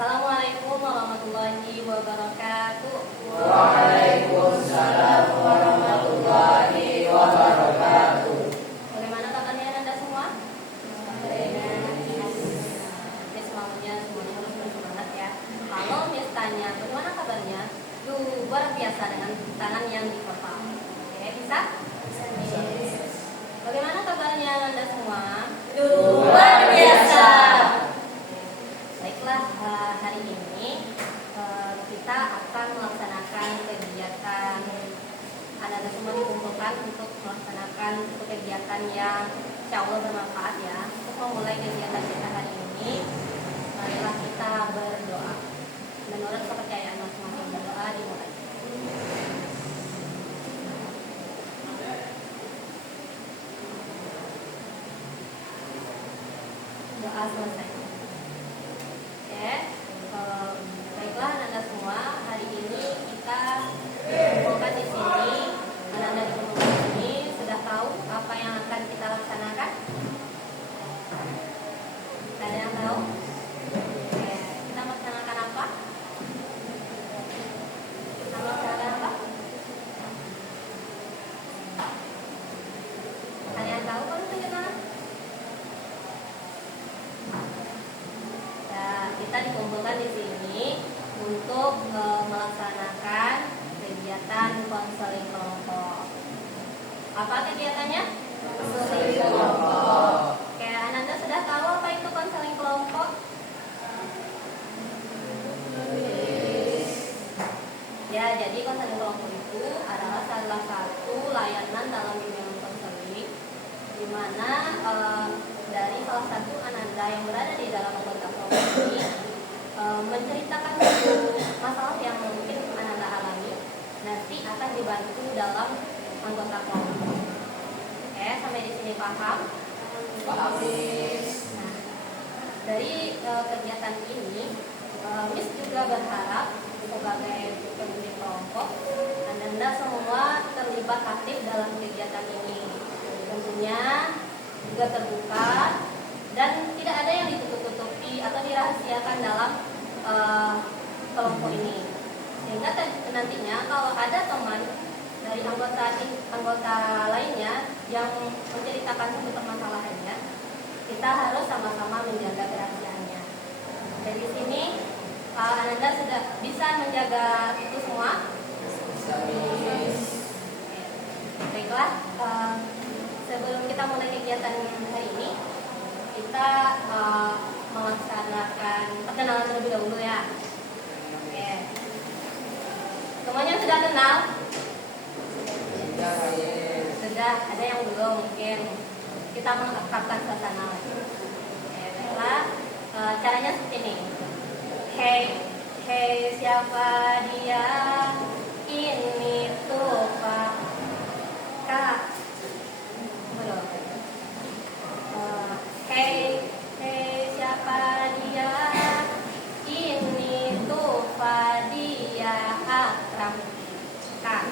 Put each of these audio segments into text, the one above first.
Assalamualaikum warahmatullahi wabarakatuh. Waalaikumsalam warahmatullahi wabarakatuh. Bagaimana kabarnya Anda semua? Ya, semuanya harus bersemangat ya. Kalau Miss tanya bagaimana kabarnya, luar biasa dengan tangan yang dipepal. Oke, bisa? Bagaimana kabarnya Anda semua? Luar biasa. Baiklah, hari ini kita akan melaksanakan kegiatan. Anda semua dikumpulkan untuk melaksanakan kegiatan yang insya Allah bermanfaat ya. Untuk memulai kegiatan kita hari ini, marilah kita berdoa. Menurut kepercayaan masing-masing, berdoa dimulai. Doa selesai. Oke, baiklah Anda semua, hari ini kita dikumpulkan di sini. Anda dikumpulkan di sini sudah tahu apa yang akan kita laksanakan? Ada yang tahu? Oke, kita melaksanakan apa? Kita melaksanakan apa? Ada yang tahu kan bagaimana? Kita dikumpulkan di sini untuk melaksanakan kegiatan konseling kelompok. Apa kegiatannya? Konseling kelompok. Oke, Anda sudah tahu apa itu konseling kelompok? Ya, jadi konseling kelompok itu adalah salah satu layanan dalam bimbingan konseling, di mana dari salah satu ananda yang berada di dalam anggota kelompok ini menceritakan satu masalah yang mungkin ananda alami, nanti akan dibantu dalam anggota kelompok. Oke, sampai di sini paham? Paham. Nah, dari kegiatan ini, Miss juga berharap sebagai pemimpin kelompok, Anda semua terlibat aktif dalam kegiatan ini. Tentunya juga terbuka dan tidak ada yang ditutup-tutupi atau dirahasiakan dalam kelompok ini, sehingga nantinya kalau ada teman dari anggota lainnya yang menceritakan satu permasalahannya, kita harus sama-sama menjaga kerahasiaannya. Dari sini Anda sudah bisa menjaga itu semua? Baiklah, sebelum kita mulai kegiatan hari ini, kita melaksanakan perkenalan terlebih dahulu ya. Oke. Semuanya sudah kenal? Sudah, ada yang belum mungkin. Kita mengakrabkan suasana. Oke, baiklah. Caranya seperti ini. Hey, siapa dia? Ini Tufa. Kak. Belum. Hey, siapa dia? Ini Tufa, dia Akram. Kak.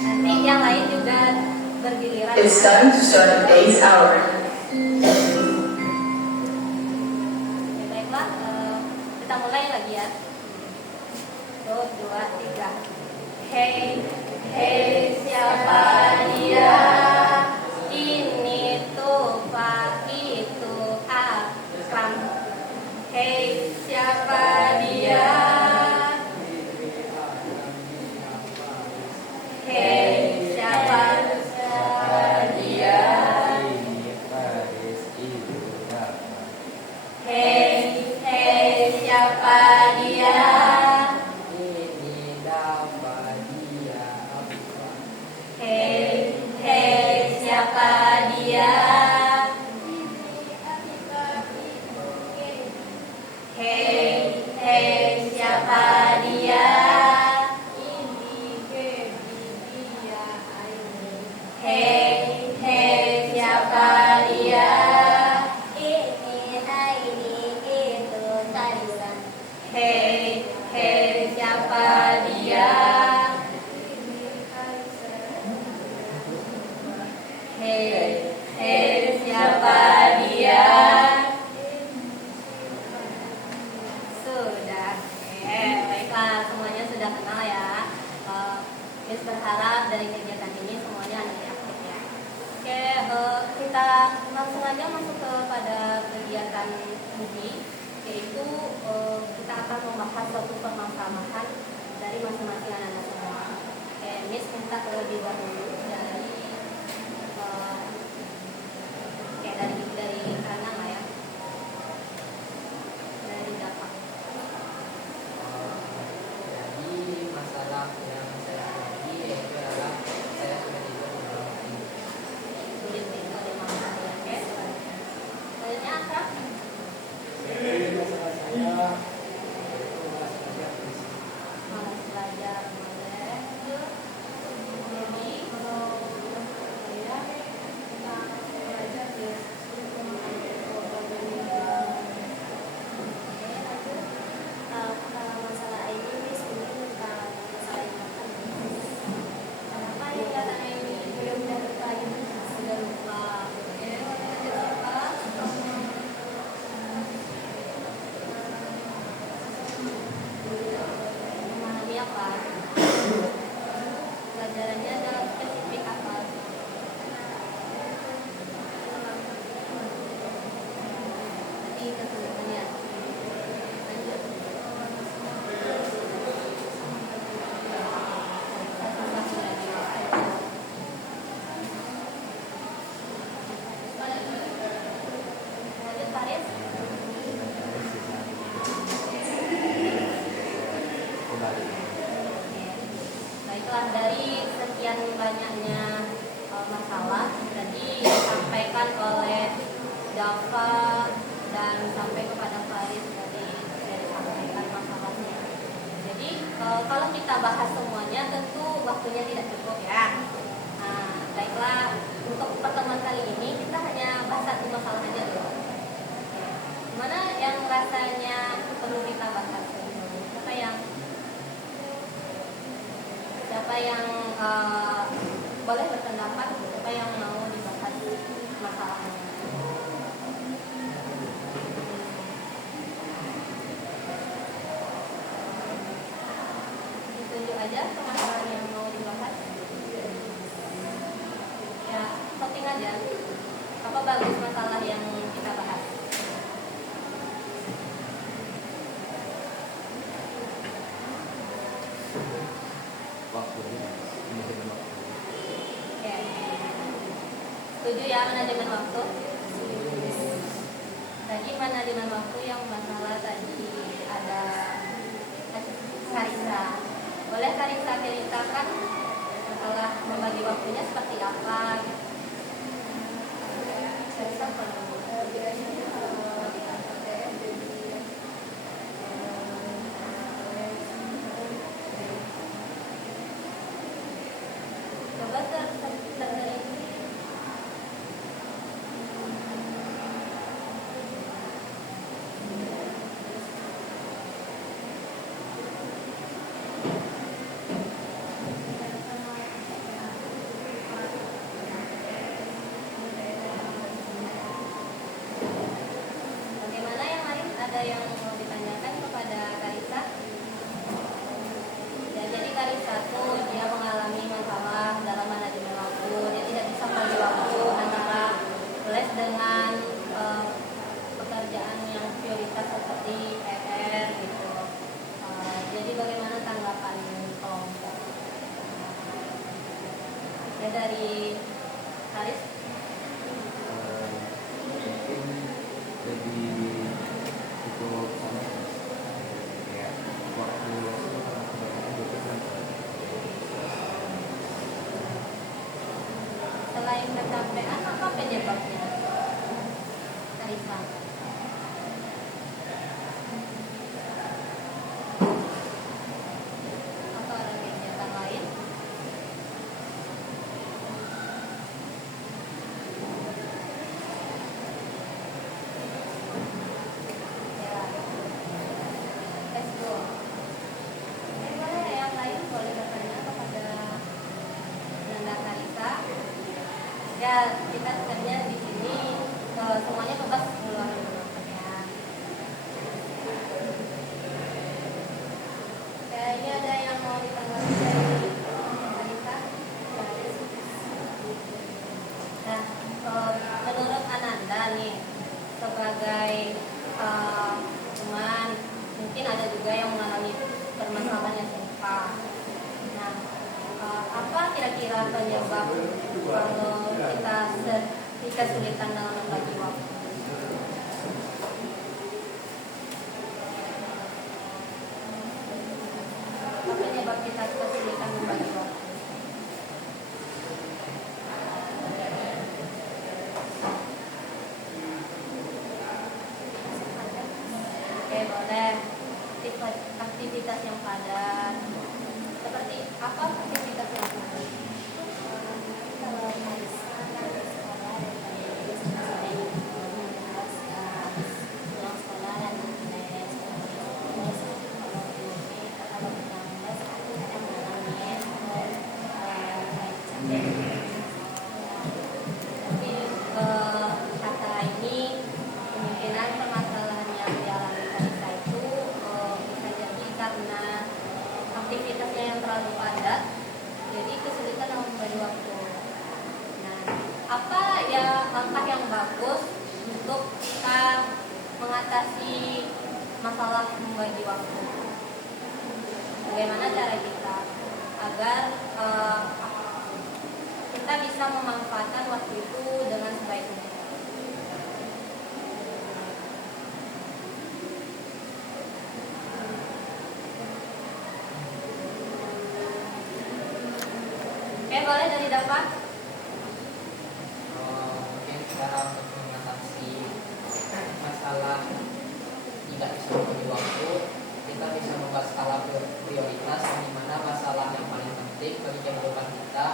Nanti yang lain juga bergiliran. It's time to start the day's hour. Oke, baiklah, kita mulai lagi ya. 1, 2, 3. Hey, siapa dia? Ini Tufa, itu Akram. Hey, siapa dia? Hey, siapa dia? Hey, siapa dia? Hey, siapa dia? Hey, siapa dia? Hey, siapa dia? Hey, siapa dia? Hey, siapa dia? Sudah. Oke, baiklah, semuanya sudah kenal ya. Miss berharap dari kegiatan ini semuanya ada aktif ya. Oke, kita langsung aja masuk kepada kegiatan ini, yaitu kita akan membahas suatu permasalahan dari masing-masing anak-anak semua. Oke, Miss minta terlebih dahulu dari kanan lah ya, dari dapat. Jadi masalah yang saya hadapi yaitu adalah saya sudah tidur di malam hari. Sulit itu ada masalah ya, oke. Selanjutnya Asraf. Masalah saya itu malas belajar. Malas belajar, boleh. Jadi kalau saya belajar ya masalah ini Miss ini tentang masalah ingatan. Kenapa ingatannya ini udah lupa gitu? Sudah lupa. Oke, lanjut siapa? Memahami apa? Pelajarannya dalam spesifik apa? Nanti kesulitannya. Lanjut. Lanjut Faris. Baiklah, dari sekian banyaknya masalah berarti disampaikan oleh Dava dan sampai kepada Faris dari disampaikan masalahnya. Jadi kalau kita bahas semuanya tentu waktunya tidak cukup ya. Nah, baiklah, untuk pertemuan kali ini kita hanya bahas satu masalah aja dulu. Mana yang rasanya perlu kita bahas? Siapa yang boleh berpendapat, siapa yang mau dibahas masalahnya? Ditunjuk aja permasalahan yang mau dibahas. Ya, voting aja. Apa bagus masalah yang kita bahas? Oke. Setuju ya manajemen waktu? Tadi manajemen waktu yang masalah tadi ada Karisa. Boleh Karisa ceritakan masalah membagi waktunya seperti apa? Karisa coba terdengar. Bagaimana yang lain? Ada yang mau ditanyakan kepada Karisa? Ya, jadi Karisa tuh dia mengalami masalah dalam manajemen waktu. Dia tidak bisa membagi waktu antara les dengan pekerjaan yang prioritas seperti PR gitu. Jadi bagaimana tanggapan kelompok? Ya, dari Haris. Jadi cukup sama ya waktu Selain kecapean, apa penyebabnya? Karisa. Atau ada kegiatan lain? Ya. Let's go. Boleh yang lain boleh bertanya kepada Nanda Karisa. Ya, kita sebenarnya di sini penyebab kalau kita kesulitan dalam membagi waktu? Apa penyebab kita kesulitan membagi waktu? Oke, boleh. Aktivitas yang padat. Seperti apa aktivitas yang padat? Kalau Marisa kan di sekolah dari pagi sampai pulang sekolah dan les. Terus kalau ini kalau yang les aku kadang malam ya Tapi kata ini kemungkinan permasalahan yang dialami Karisa itu bisa jadi karena aktivitasnya yang terlalu padat, jadi kesulitan dalam membagi waktu. Nah, apa ya langkah yang bagus untuk kita mengatasi masalah membagi waktu? Bagaimana cara kita agar kita bisa memanfaatkan waktu itu dengan sebaik mungkin? Oke, boleh dari dapat. Mungkin cara untuk mengatasi masalah tidak bisa membagi waktu, kita bisa membuat skala prioritas di mana masalah yang paling penting bagi kehidupan kita,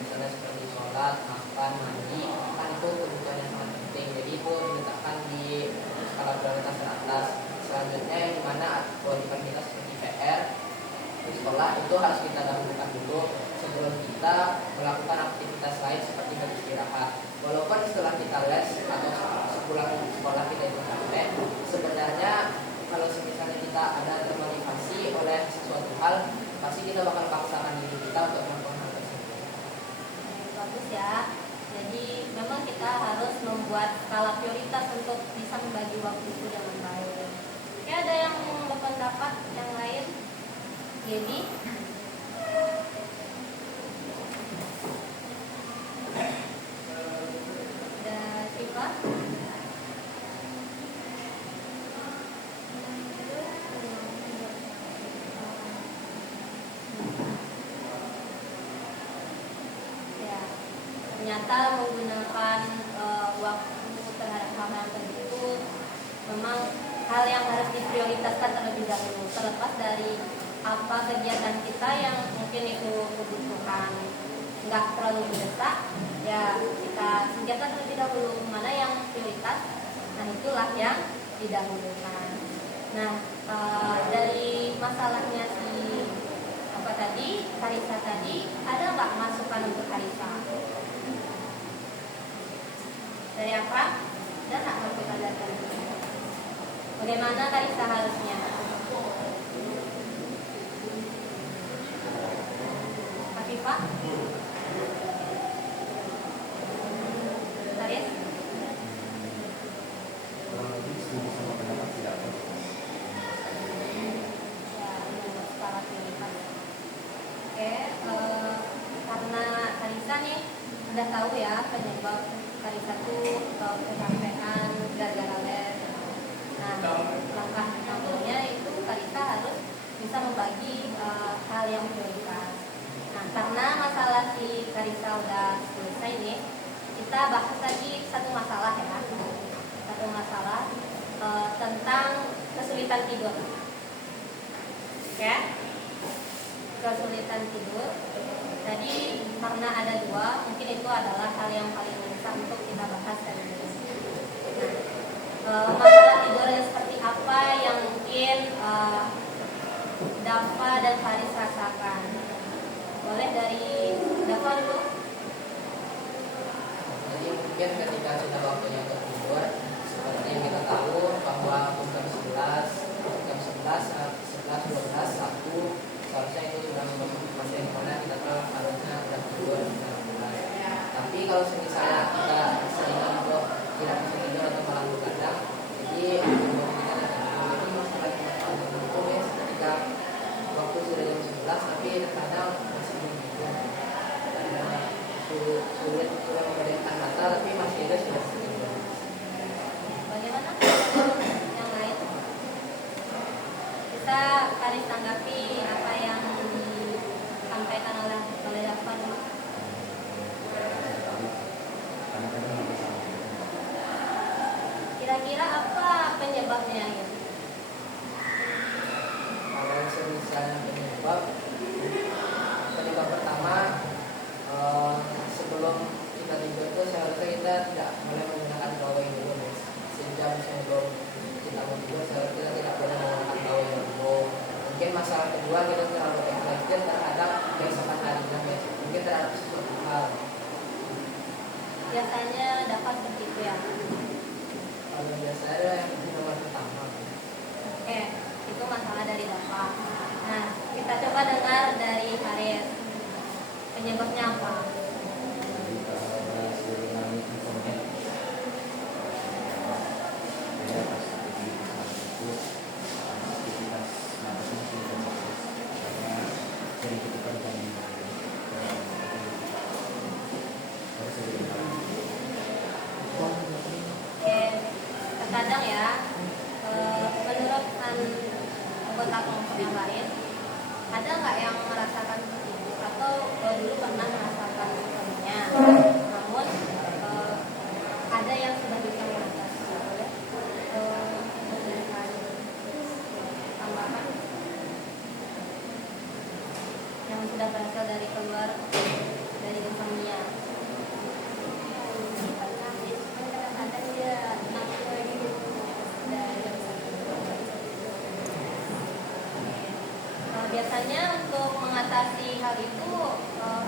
misalnya seperti sholat, makan, mandi, kan itu kebutuhan yang sangat penting. Jadi itu diletakkan di skala prioritas teratas. Selanjutnya yang dimana kewajiban kita seperti PR di sekolah itu harus kita dahulukan dulu sebelum kita melakukan aktivitas lain seperti beristirahat. Walaupun setelah kita les atau sepulang sekolah kita itu capek, sebenarnya kalau misalnya kita ada termotivasi oleh sesuatu hal, pasti kita bakal paksakan diri kita untuk melakukan hal tersebut. Bagus ya. Jadi memang kita harus membuat skala prioritas untuk bisa membagi waktu itu dengan baik. Oke, ada yang berpendapat yang lain? Jadi ada Siva? Ya, ternyata menggunakan waktu terhadap hal-hal tersebut memang hal yang harus diprioritaskan terlebih dahulu, terlepas dari apa kegiatan kita yang mungkin itu kebutuhan nggak terlalu mendesak, ya kita singkirkan terlebih dahulu mana yang prioritas, nah itulah yang didahulukan. Nah, dari masalahnya si apa tadi, Karisa tadi, ada nggak masukan untuk Karisa? Dari apa? Ada nggak masukan dari Karisa? Bagaimana Karisa harusnya? Afifah? Haris? Kurang lebih setuju sama pendapat tidak apa. Ya, menurut skala prioritas. Oke, karena Karisa nih udah tahu ya penyebab Karisa tuh kecapean gara-gara les. Nah, langkah pertamanya itu Karisa harus bisa membagi hal yang prioritas. Nah, karena masalah si Karisa udah selesai nih, kita bahas lagi satu masalah ya. Satu masalah tentang kesulitan tidur. Oke? Kesulitan tidur. Jadi karena ada dua, mungkin itu adalah hal yang paling mendesak untuk kita bahas hari ini. Nah, masalah tidur yang seperti apa yang mungkin Dafa dan Faris rasakan? Boleh dari Dafa dulu. Jadi mungkin ketika sudah waktunya untuk tidur, seperti yang kita tahu bahwa jam 11, 12, 1 seharusnya itu sudah masih yang mana kita tahu harusnya sudah tidur jam 12. Tapi kalau misalnya kita sering untuk tidak bisa tidur atau malah begadang, jadi kita jadi masalah itu ya ketika waktu sudah jam 11 tapi terkadang masih belum tidur. Haris tanggapi apa yang disampaikan oleh Dafan? Kira-kira apa penyebabnya ya? Kalau misalnya penyebab pertama, sebelum kita tidur itu seharusnya kita tidak boleh menggunakan gawai dulu, guys. Sejam sebelum kita mau tidur seharusnya kita tidak boleh menggunakan gawai dulu. Mungkin masalah kedua, kita terlalu excited terhadap keesokan harinya, guys. Mungkin terhadap sesuatu hal. Biasanya dapat seperti itu ya. Kalau biasanya yang nomor pertama. Oke, itu masalah dari Dafa. Nah, kita coba dengar dari Haris. Penyebabnya apa? Oke, terkadang ya, menurut anggota kelompok yang lain, ada nggak yang merasakan seperti itu atau dulu pernah merasakan sebelumnya? Namun ada yang sudah bisa mengatasi. Memberikan tambahan yang sudah berasal dari keluar dari insomnia. Kadang-kadang dia nafsu lagi gitu. Dan jam Biasanya untuk mengatasi hal itu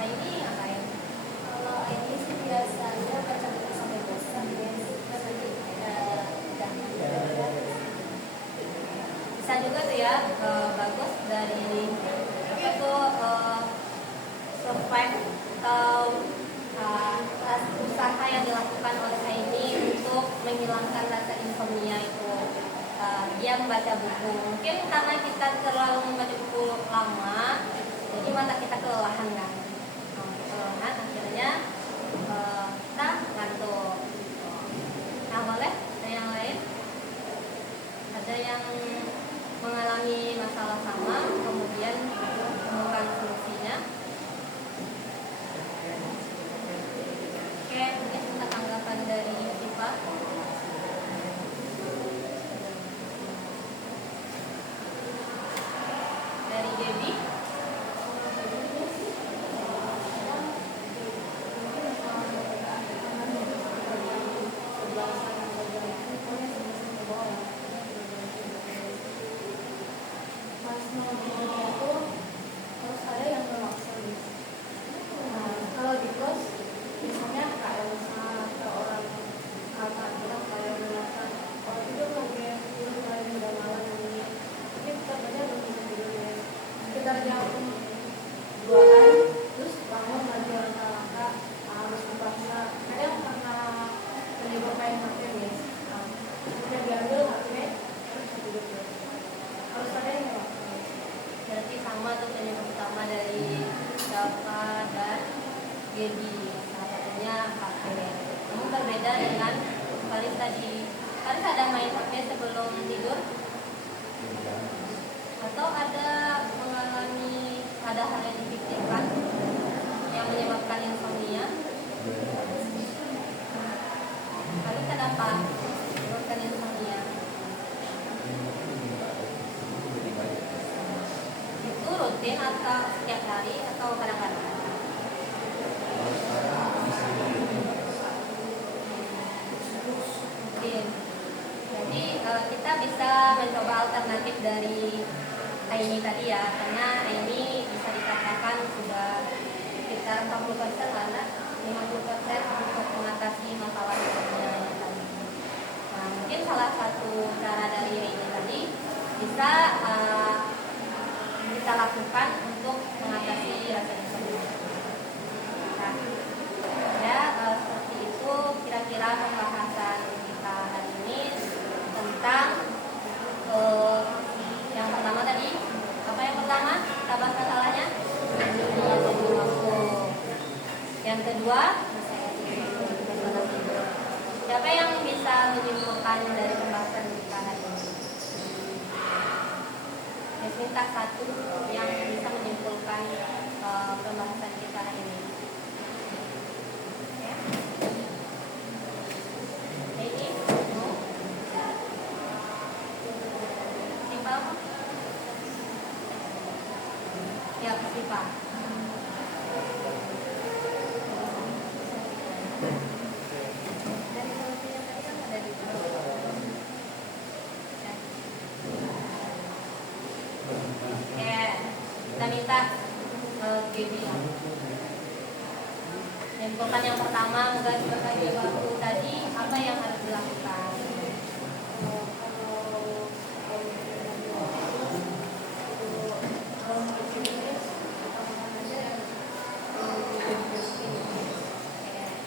ini apa ya? Kalau ini sih biasanya baca buku sampai bosan ya. Nanti Bisa juga tuh ya, bagus dari itu survive atau usaha yang dilakukan oleh Aini untuk menghilangkan rasa insomnia itu. Dia membaca buku, mungkin karena kita terlalu membaca buku lama, jadi mata kita kelelahan kan. Kelelahan akhirnya kita ngantuk. Nah, boleh ada yang lain? Ada yang mengalami masalah sama, kemudian menemukan solusinya. Oke, mungkin kita tanggapan dari Siva. Dari Gaby. Pas mau tidur itu harus ada yang memaksa gitu. Nah, kalau di kos biasanya Kak Elsa atau orang kakak bilang kayak mengatakan kalau tidur lagi tidur lagi udah malam ini, tapi katanya belum bisa tidur ya. Sekitar jam 2-an, terus bangun lagi langkah-langkah harus dipaksa. Kadang karena penyebab main HP guys, udah diambil HP terus tidur ya. Harus ada yang memaksa. Berarti sama tuh penyebab utama dari Dafa dan Gaby. Salah satunya HP. Namun berbeda dengan Faris tadi. Faris ada main HP sebelum tidur? Atau ada mengalami ada hal yang dipikirkan yang menyebabkan insomnia? Faris kenapa menyebabkan insomnia? Itu rutin atau setiap hari atau kadang-kadang? Oke. Jadi kita bisa mencoba alternatif dari Aini tadi ya, karena Aini bisa dikatakan sudah sekitar 40% lah, 50% untuk mengatasi masalah insomnia tadi. Nah, mungkin salah satu cara dari Aini tadi bisa kita lakukan untuk mengatasi rasa insomnia. Nah, ya seperti itu kira-kira pembahasan kita hari ini tentang yang pertama tadi. Apa yang pertama? Kita bahas masalahnya. Yang kedua, siapa yang bisa menyimpulkan dari pembahasan kita hari ini? minta satu yang bisa menyimpulkan pembahasan kita hari ini. Ya. Ini simpel. Ya, simpel. Dari solusinya tadi kan ada di Oke, kita minta GB. Simpulkan yang pertama, menggaris bagian baku tadi, apa yang harus dilakukan?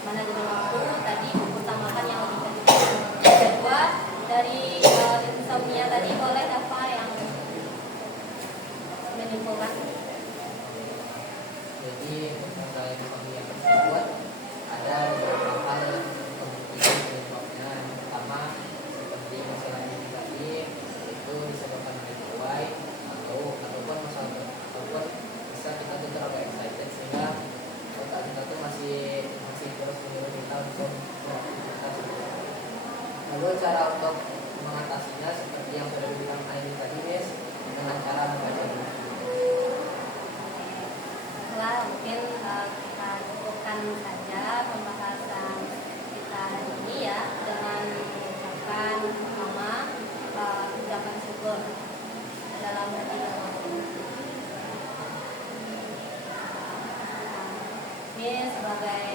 Manajemen waktu tadi utamakan yang lebih penting. Kedua, dari insomnia tadi boleh apa yang menyimpulkan? Jadi mengenai insomnia tersebut ada beberapa hal kemungkinan penyebabnya. Yang pertama seperti masalah ini tadi itu disebabkan oleh gawai ataupun masalah ataupun bisa kita tuh terlalu excited sehingga otak kita tuh masih terus menyuruh kita untuk beraktivitas. Lalu cara untuk mengatasinya seperti yang sudah dibilang Aini tadi, Miss, dengan cara membaca buku. Setelah mungkin kita cukupkan saja pembahasan kita hari ini ya dengan mengucapkan pertama ucapan syukur dalam hati dan waktu. Ini sebagai